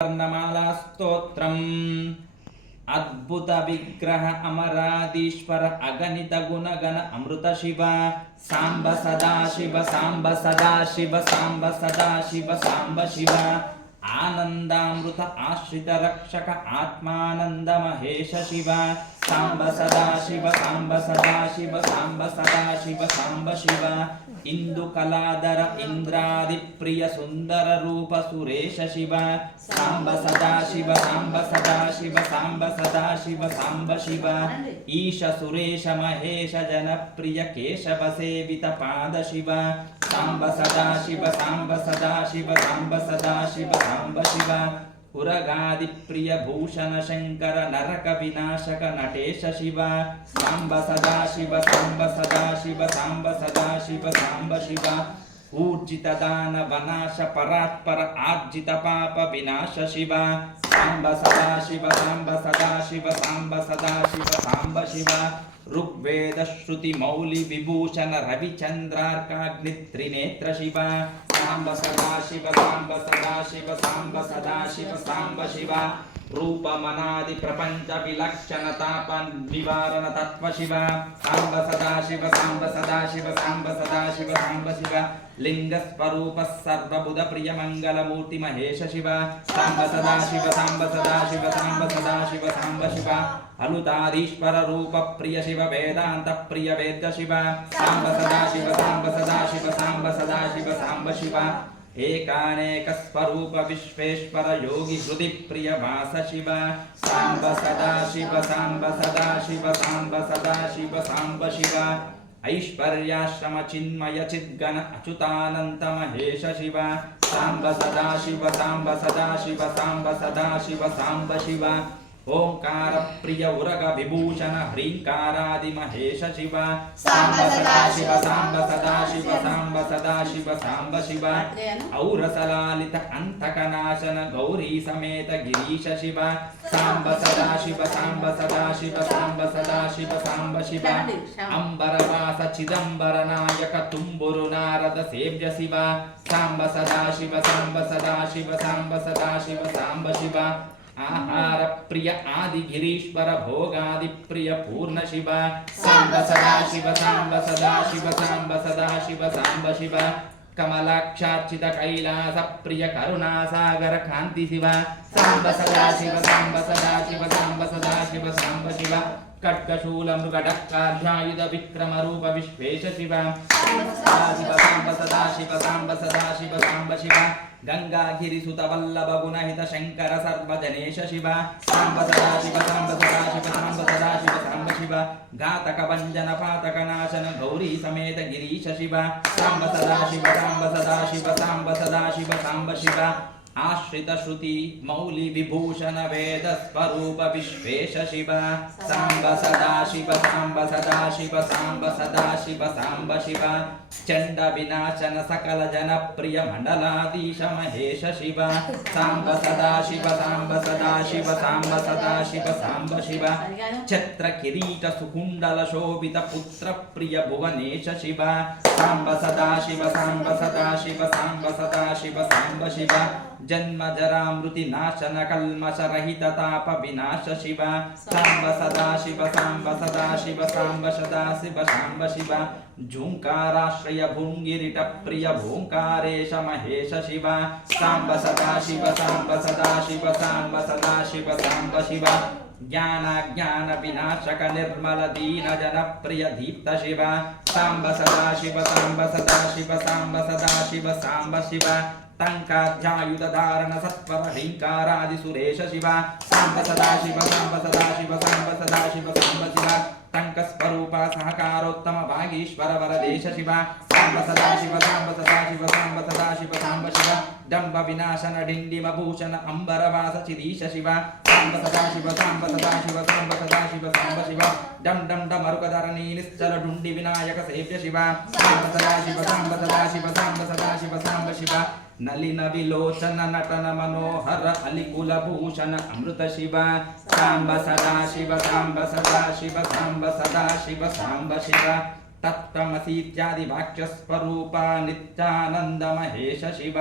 వర్ణమాలా స్తోత్రం అద్భుత విగ్రహ అమరాధీశ్వర అగణిత గుణగణ అమృత శివ సాంబ సదాశివ సాంబ సదాశివ సాంబ సదాశివ సాంబ శివ ఆనందామృత ఆశ్రిత రక్షక ఆత్మానంద మహేశ శివ సాంబ సదాశివ సాంబ సదాశివ సాంబ సదాశివ సాంబ శివ ఇందు కళాధర ఇంద్రాది ప్రియ సుందర రూప సురేశ శివ సాంబ సదాశివ సాంబ సదాశివ సాంబ సదాశివ సాంబ శివ ఈశ సురేశ మహేశ జనప్రియ కేశవ సేవిత పాద శివ సాంబ సదాశివ సాంబ సదాశివ సాంబ సదాశివ సాంబ శివ ఉరగాది ప్రియ భూషణ శంకర నరక వినాశక నటేశ శివ సాంబ సదాశివ సాంబ సదాశివ సాంబ సదాశివ సాంబ శివ ఊర్జిత దాన వనాశ పరాత్పర ఆర్జిత పాప వినాశ శివ సాంబ సదాశివ సాంబ సదాశివ సాంబ సదాశివ సాంబ శివ ఋగ్వేద శృతి మౌలి విభూషణ రవిచంద్రార్కాగ్ని త్రినేత్ర శివ సాంబ సదాశివ సాంబ సదాశివ సాంబ సదాశివ సాంబ శివ రూపమనాది ప్రపంచ విలక్షణ తాప నివారణ తత్వ శివ సాంబ సదాశివ సాంబ సదాశివ సాంబ సదాశివ సాంబ శివ లింగ స్వరూప సర్వబుధ ప్రియ మంగళమూర్తి మహేశ శివ సాంబ సదాశివ సాంబ సదాశివ సాంబ సదాశివ సాంబ శివ హలుతాధీశ్వర రూప ప్రియ శివ వేదాంత ప్రియ వేద శివ సాంబ సదాశివ సాంబ సదాశివ సాంబ సదాశివ సాంబ శివ ఏకానేక స్వరూప విశ్వేశ్వర యోగి హృది ప్రియ వాస శివ సాంబ సదాశివ సాంబ సదాశివ సాంబ సదాశివ సాంబ శివ ఐశ్వర్యాశ్రమ చిన్మయ చిద్గణ అచ్యుతానంత మహేశ శివ సాంబ సదాశివ సాంబ సదాశివ సాంబ సదాశివ సాంబ శివ ఓంకార ప్రియ ఉరగ విభూషణ హ్రీంకారాది మహేశ శివ సాంబ సదాశివ సాంబ సదాశివ సాంబ సదాశివ సాంబ శివ ఔరసలాలిత అంతకనాశన గౌరీ సమేత గిరీశ శివ సాంబ సదాశివ సాంబ సదాశివ సాంబ సదాశివ సాంబ శివ అంబరవాస చిదంబర నాయక తుంబురు నారద సేవ్య శివ సాంబ సదాశివ సాంబ సదాశివ సాంబ సదాశివ సాంబ శివ ఆహార ప్రియ ఆది గిరీశ్వర భోగాది ప్రియ పూర్ణ శివ సాంబ సదాశివ సాంబ సదాశివ సాంబ సదాశివ సాంబ శివ కమలాక్షార్చిత కైలాస ప్రియ కరుణాసాగర కాంతి శివ సాంబ సదాశివ సాంబ సదాశివ సాంబ సదాశివ సాంబ శివ ఖడ్గశూల మృగడక్కాధ్యాయుధ విక్రమ రూప విశ్వేశ శివ సదాశివ సాంబ సదాశివ సాంబ సదాశివ సాంబ శివ గంగాగిరి సుత వల్లభ గుణహిత శంకర సర్వజనేశ శివ సాంబ సదాశివ సాంబ సదాశివ సాంబ సదాశివ సాంబ శివ ఘాతక భంజన పాతక నాశన గౌరీ సమేత గిరీశ శివ సాంబ సదాశివ సాంబ సదాశివ సాంబ సదాశివ సాంబ శివ ఆశ్రిత శృతి మౌలి విభూషణ వేద స్వరూప విశ్వేశ శివ సాంబ సదాశివ సాంబ సదాశివ సాంబ సదాశివ సాంబ శివ చండ వినాశన సకల జన ప్రియ మండలాధీశ మహేశ శివ సాంబ సదాశివ సాంబ సదాశివ సాంబ సదాశివ సాంబ శివ ఛత్ర కిరీట సుకుండల శోభిత పుత్ర ప్రియ భువనేశ శివ సాంబ సదాశివ సాంబ సదాశివ సాంబ సదాశివ సాంబ శివ జన్మ జరా మృతి నాశన కల్మష రహిత తాప వినాశ శివ సాంబ సదాశివ సాంబ సదాశివ సాంబ సదాశివ సాంబ శివ జూంకారాశ్రయ భుంగిరిట ప్రియ భూంకారేశ మహేశ శివ సాంబ సదాశివ సాంబ సదాశివ సాంబ సదాశివ సాంబ శివ జ్ఞాన జ్ఞాన వినాశక నిర్మల దీన జన ప్రియ దీప్త శివ సాంబ సదాశివ సాంబ సదాశివ సాంబ సదాశివ సాంబ శివ టంకాధ్యాయుధ ధారణ సత్వర హ్రీంకారాది సురేశ శివ సాంబ సదాశివ సాంబ సదాశివ సాంబ సదాశివ సాంబ శివ టంక స్వరూప సహకారోత్తమ వాగీశ్వర వరదేశ శివ సాంబ సదాశివ సాంబ సదాశివ సాంబ సదాశివ సాంబ శివ డంబ వినాశన డిండిమ భూషణ అంబరవాస చిరీశ శివ సాంబ సదాశివ సాంబ సదాశివ సాంబ సదాశివ సాంబ శివ డం డం డమరుకధరణీ నిశ్చల డుండి వినాయక సేవ్య శివ సాంబ సదాశివ సాంబ సదాశివ సాంబ సదాశివ సాంబ శివ నలిన విలోచన నటన మనోహర అలికుల భూషణ అమృత శివ సాంబ సదాశివ సాంబ సదాశివ సాంబ సదాశివ సాంబ శివ तत्त्वमसीत्यादि वाक्यस्वरूप नित्यानंद महेश शिव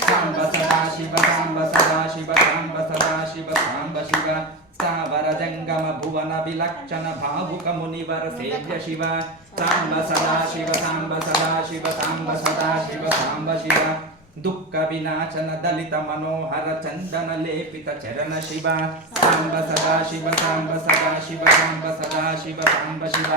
सांब सदा शिव सांब सदा शिव सांब सदा शिव सांब शिव स्थावर जंगम भुवन विलक्षण भावुक मुनिवर सेव्य शिव सांब सदा शिव सांब सदा शिव सांब सदा शिव सांब शिव दुःख विनाशन दलित मनोहर चंदन लेपित चरण शिव सांब सदा शिव सांब सदा शिव सांब सदा शिव सांब शिव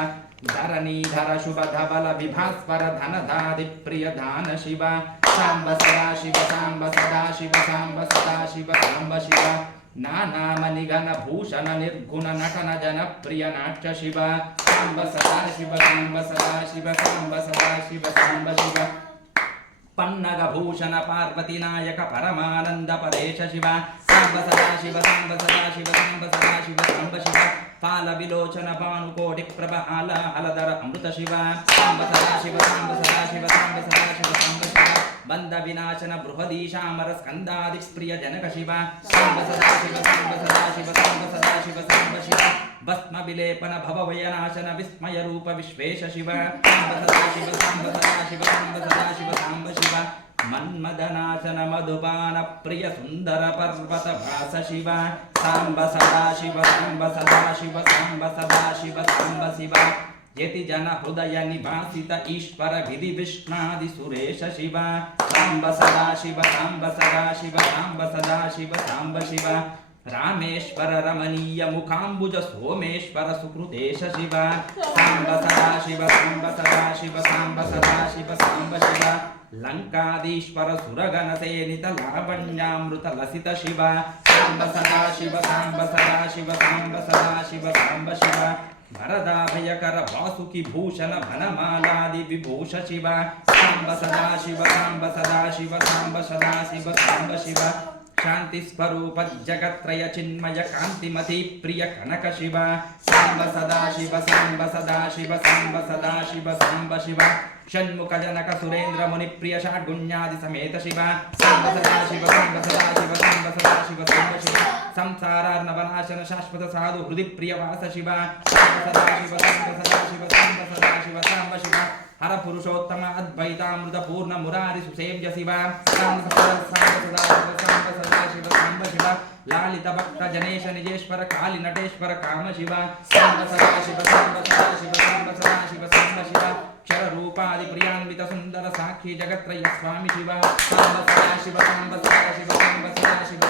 धरणीधर शुभ धवल विभास्वर धनधादि प्रिय धान शिव सांब सदा शिव सांब सदा शिव सांब सदा शिव सांब शिव नाना मणिगण भूषण निर्गुण नटन जन प्रिय नाट्य शिव सांब सदा शिव सांब सदा शिव सांब सदा शिव सांब शिव पन्नग भूषण पार्वती नायक परमानंद परेश शिव सांब सदा शिव सांब सदा शिव सांब सदा शिव सांब शिव पाल विलोचन भानुकोटि प्रभ आल हलधर अमृत शिव सांब सदा शिव सांब सदा शिव सांब सदा शिव सांब शिव बंद विनाशन बृहदीशामर स्कंदादि प्रिय जनक शिव सांब सदा शिव सांब सदा शिव सांब सदा शिव सांब शिव भस्म विलेपन भव वयनाशन विस्मय रूप विश्वेश शिव सांब सदा शिव सांब सदा शिव सांब सदा शिव सांब शिव मन्मदनाशन मधुपान प्रिय सुंदर पर्वत भास शिव सांब सदा शिव सांब सदा शिव सांब सदा शिव सांब शिव यति जन हृदय निवासित ईश्वर विधि विष्णादि सुरेश शिव सांब सदा शिव सांब सदा शिव सांब सदा शिव सांब शिव रामेश्वर रमणीय मुखाम्बुज सोमेश्वर सुकृतेश शिव सांब सदा शिव सांब सदा शिव सांब सदा शिव सांब शिव लंकादीश्वर सुरगण सेनित लावण्यामृत लसित शिव सांब सदा शिव सांब सदा शिव सांब सदा शिव सांब शिव वरदाभयकर वासुकी भूषण भनमालादि विभूष शिव सांब सदा शिव सांब सदा शिव सांब सदा शिव सांब शिव शांति स्वरूप जगत्रय चिन्मय कांतिमति प्रिय कनक शिव सांब सदा शिव सांब सदा शिव सांब सदा शिव सांब शिव षण्मुख जनक सुरेंद्र मुनि प्रिय षड्गुण्यादि समेत शिव सांब सदा शिव सांब सदा शिव सांब सदा शिव सांब शिव संसारार्णवनाशन शाश्वत साधु हृदि प्रिय वास शिव सांब सदा शिव सांब सदा शिव सांब सदा शिव सांब शिव हर पुरुषोत्तम अद्वैतामृत पूर्ण मुरारि सुसेव्य शिव सांब सदा शिव सांब शिव लालित भक्त जनेश निजेश्वर काली नटेश्वर काम शिव सांब सदा शिव सांब सदा शिव सांब सदा शिव सांब शिव क्षर रूपादि प्रियान्वित सुंदर साक्षी जगत्रय स्वामी शिव सांब सदा शिव सांब सदा शिव सांब सदा शिव